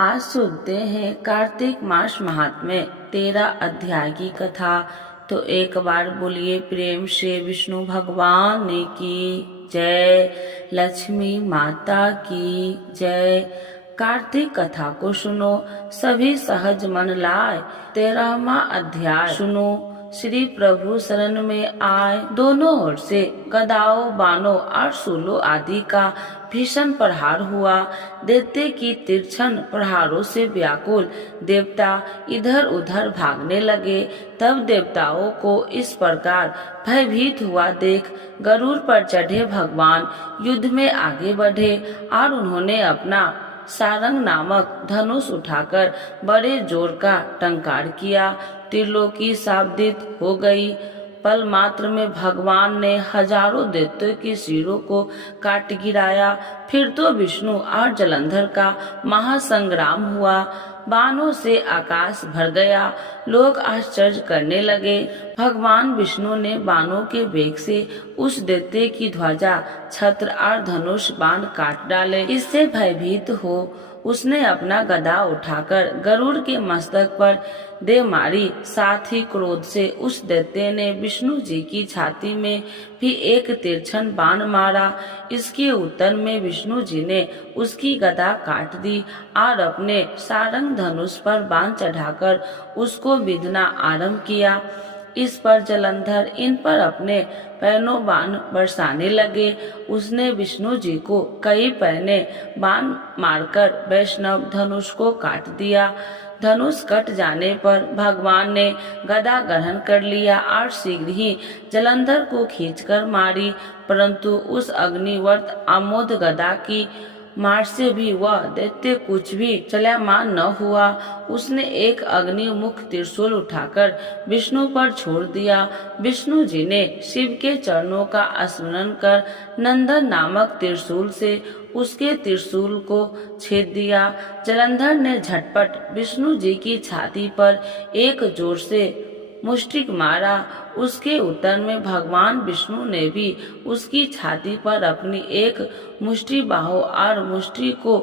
आज सुनते हैं कार्तिक मास महात्म्य 13 अध्याय की कथा। तो एक बार बोलिए प्रेम से विष्णु भगवान की जय, लक्ष्मी माता की जय। कार्तिक कथा को सुनो, सभी सहज मन लाए। 13वां अध्याय सुनो। श्री प्रभु शरण में आए, दोनों ओर से गदाओं, बाणों और शूलों आदि का भीषण प्रहार हुआ। दैत्य की तिरछन प्रहारों से व्याकुल देवता इधर उधर भागने लगे। तब देवताओं को इस प्रकार भयभीत हुआ देख गरुड़ पर चढ़े भगवान युद्ध में आगे बढ़े और उन्होंने अपना सारंग नामक धनुष उठाकर बड़े जोर का टंकार किया। त्रिलोकी शाब्दित हो गई। पल मात्र में भगवान ने हजारों दैत्यों की सिरों को काट गिराया। फिर तो विष्णु और जलंधर का महासंग्राम हुआ। बाणों से आकाश भर गया। लोग आश्चर्य करने लगे। भगवान विष्णु ने बाणों के वेग से उस दैत्य की ध्वजा, छत्र और धनुष बाण काट डाले। इससे भयभीत हो उसने अपना गदा उठाकर गरुड़ के मस्तक पर दे मारी। साथ ही क्रोध से उस दैत्य ने विष्णु जी की छाती में भी एक तिरछन बाण मारा। इसके उत्तर में विष्णु जी ने उसकी गदा काट दी और अपने सारंग धनुष पर बाण चढ़ाकर उसको बिधना आरंभ किया। इस पर जलंधर इन पर अपने पैनों बाण बरसाने लगे। उसने विष्णु जी को कई पैने बाण मारकर वैष्णव धनुष को काट दिया। धनुष कट जाने पर भगवान ने गदा ग्रहण कर लिया और शीघ्र ही जलंधर को खींचकर मारी, परंतु उस अग्निवर्त आमोद गदा की मार से भी वह दैत्य कुछ भी चलायमान न हुआ। उसने एक अग्निमुख त्रिशूल उठाकर विष्णु पर छोड़ दिया। विष्णु जी ने शिव के चरणों का स्मरण कर नंदन नामक त्रिशूल से उसके त्रिशूल को छेद दिया। जलंधर ने झटपट विष्णु जी की छाती पर एक जोर से मुष्टिक मारा। उसके उत्तर में भगवान विष्णु ने भी उसकी छाती पर अपनी एक मुष्टि बाहु और मुष्टि को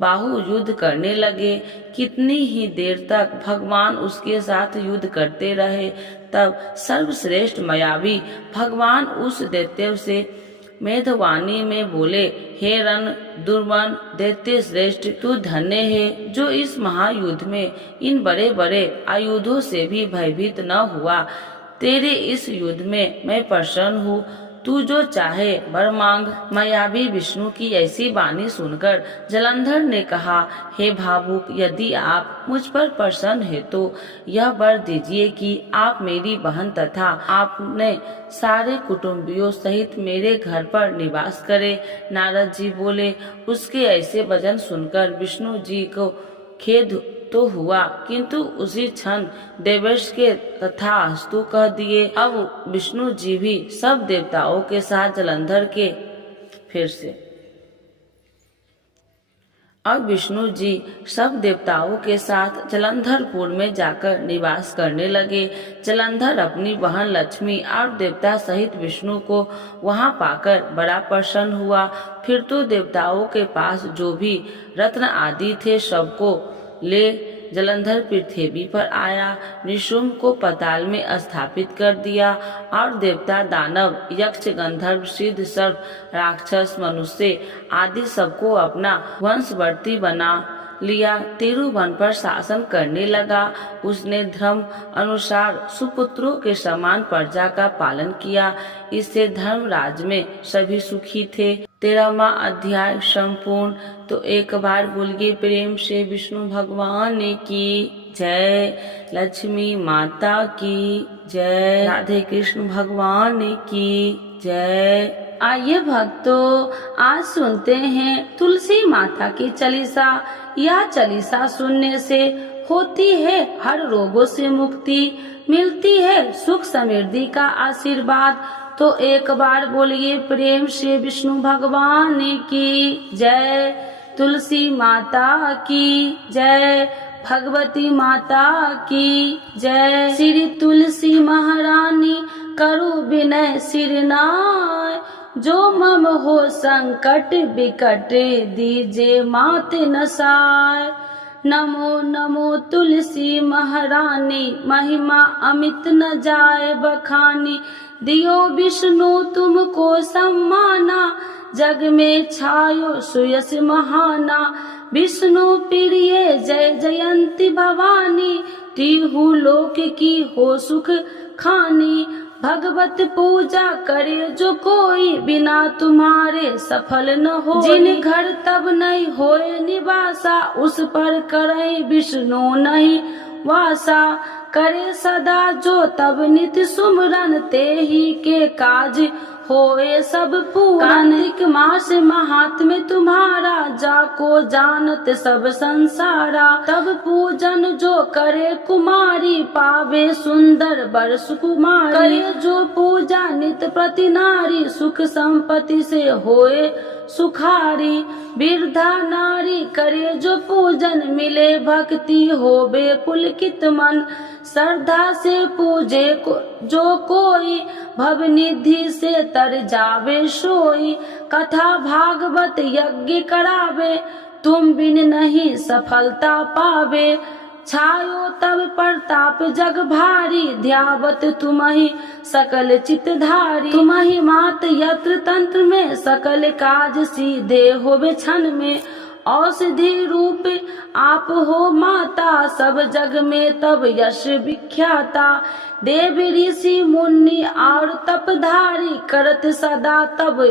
बाहु युद्ध करने लगे। कितनी ही देर तक भगवान उसके साथ युद्ध करते रहे। तब सर्वश्रेष्ठ मायावी भगवान उस दैत्य से मेधवाणी में बोले, हे रण दुर्मन दैत्य श्रेष्ठ, तू धन्य है जो इस महायुद्ध में इन बड़े बड़े आयुधों से भी भयभीत न हुआ। तेरे इस युद्ध में मैं प्रसन्न हूँ। तू जो चाहे वर मांग। मायावी विष्णु की ऐसी वाणी सुनकर जलंधर ने कहा, हे भावुक, यदि आप मुझ पर प्रसन्न है तो यह वर दीजिए कि आप मेरी बहन तथा आपने सारे कुटुंबियों सहित मेरे घर पर निवास करे। नारद जी बोले, उसके ऐसे वचन सुनकर विष्णु जी को खेद तो हुआ, किंतु उसी क्षण देवर्ष के तथास्तु कह दिए। अब विष्णु जी भी सब देवताओं के साथ जलंधर के अब विष्णु जी सब देवताओं के साथ जलंधरपुर में जाकर निवास करने लगे। जलंधर अपनी बहन लक्ष्मी और देवता सहित विष्णु को वहां पाकर बड़ा प्रसन्न हुआ। फिर तो देवताओं के पास जो भी रत्न आदि थे सबको ले जलंधर पृथ्वी पर आया। निशुम्भ को पाताल में स्थापित कर दिया और देवता, दानव, यक्ष, गंधर्व, सिद्ध, सर्प, राक्षस, मनुष्य आदि सबको अपना वंशवर्ती बना लिया। तिरुवन पर शासन करने लगा। उसने धर्म अनुसार सुपुत्रों के समान प्रजा का पालन किया। इससे धर्मराज में सभी सुखी थे। 13वां अध्याय संपूर्ण। तो एक बार बोलिए प्रेम से विष्णु भगवान की जय, लक्ष्मी माता की जय, राधे कृष्ण भगवान की जय। आइए भक्तों, आज सुनते हैं तुलसी माता की चालीसा। यह चालीसा सुनने से होती है हर रोगों से मुक्ति, मिलती है सुख समृद्धि का आशीर्वाद। तो एक बार बोलिए प्रेम से विष्णु भगवान की जय, तुलसी माता की जय, भगवती माता की जय। श्री तुलसी महारानी करु विनय सिरनाय, जो मम हो संकट विकट दीजे मात नसाय। नमो नमो तुलसी महारानी, महिमा अमित न जाए बखानी। दियो विष्णु तुमको सम्माना, जग में छायो सुयस महाना। विष्णु प्रिय जय जयंती भवानी, तिहु लोक की हो सुख खानी। भगवत पूजा करे जो कोई, बिना तुम्हारे सफल न हो। जिन घर तब नहीं होए निवासा, उस पर करे विष्णु नहीं वासा। करे सदा जो तब नित सुमरन, ते ही के काज होए सब पूरन। कार्तिक मास महात्म्य तुम्हारा, जाको जानत सब संसारा। तब पूजन जो करे कुमारी, पावे सुंदर वर सुकुमारी। करे जो पूजा नित प्रति नारी, सुख संपत्ति से होए सुखारी। वृद्धा नारी करे जो पूजन, मिले भक्ति होवे पुलकित मन। श्रद्धा से पूजे जो कोई, भव निधि से तर जावे सोई। कथा भागवत यज्ञ करावे, तुम बिन नहीं सफलता पावे। छायो तब प्रताप जग भारी, ध्यावत तुम्हि सकल चितधारी। तुम्हि मात यत्र तंत्र में, सकल काज सीधे होवे क्षण में। औषधि रूप आप हो माता, सब जग में तब यश विख्याता। देव ऋषि मुनि और तपधारी, करत सदा तब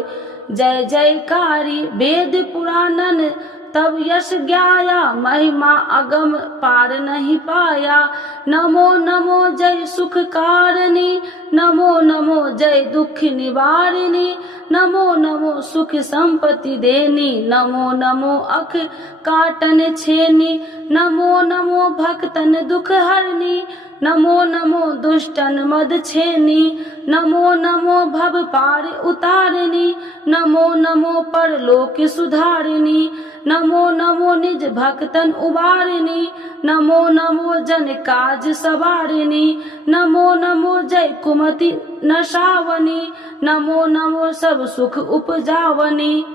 जय जयकारी। वेद पुराणन तब यश ज्ञाया, महिमा अगम पार नहीं पाया। नमो नमो जय सुख कारिणी, नमो नमो जय दुख निवारिणी। नमो नमो सुख संपत्ति देनी, नमो नमो अख काटन छेनी। नमो नमो भक्तन दुख हरनी, नमो नमो दुष्टन मद छेनी। नमो नमो भव पार उतारिणी, नमो नमो परलोक सुधारिणी। नमो नमो निज भक्तन उबारिणी, नमो नमो जन काज सवारिणी। नमो नमो जय कुमति नशावनी, नमो नमो सब सुख उपजावनी।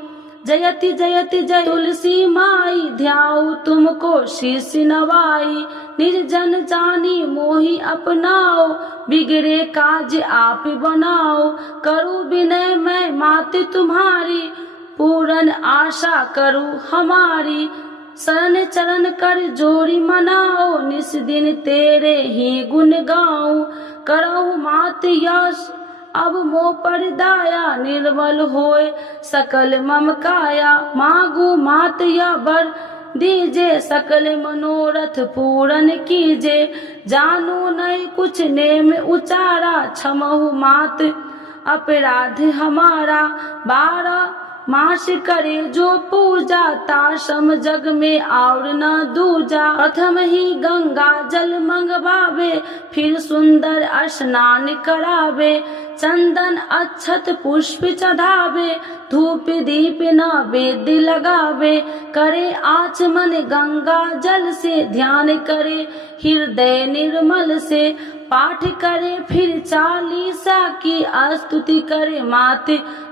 जयति जयति जय तुलसी माई, ध्याऊ तुमको शीश नवाई। निर्जन जानी मोहि अपनाओ, बिगड़े काज आप बनाओ। करूँ विनय मैं मात तुम्हारी, पूरन आशा करूँ हमारी। शरण चरण कर जोड़ी मनाओ, निस दिन तेरे ही गुण गाऊं। करहु मात यश अब मोह पर दाया, निर्मल होए सकल मम काया। मांगू मात या वर दीजे, सकल मनोरथ पूरन कीजे। जानू नहीं कुछ नेम उचारा, क्षमहु मात अपराध हमारा। 12 मास करे जो पूजा, ताशम जग में और न दूजा। प्रथम ही गंगा जल मंगवावे, फिर सुंदर स्नान करावे। चंदन अक्षत पुष्प चढ़ावे, धूप दीप नैवेद्य लगावे। करे आचमन गंगा जल से, ध्यान करे हृदय निर्मल से। पाठ करे फिर 40 की, स्तुति करे मात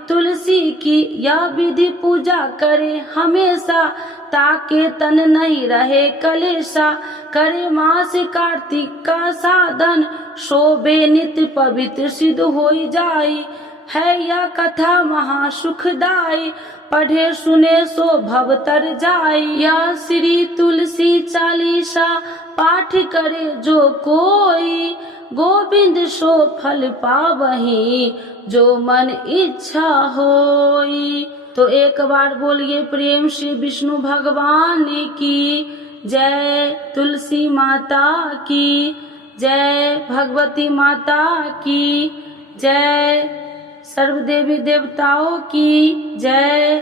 तुलसी की। यह विधि पूजा करे हमेशा, ताके तन नहीं रहे कलेशा। करे मास कार्तिक का साधन, शोभे नित्य पवित्र सिद्ध होई जाई। है यह कथा महासुखदाई, पढ़े सुने सो भव तर जाई। यह श्री तुलसी चालीसा, पाठ करे जो कोई। गोविंद सो फल पावही, जो मन इच्छा होई। तो एक बार बोलिए प्रेम श्री विष्णु भगवान की जय। तुलसी माता की जय, भगवती माता की जय, सर्व देवी देवताओं की जय।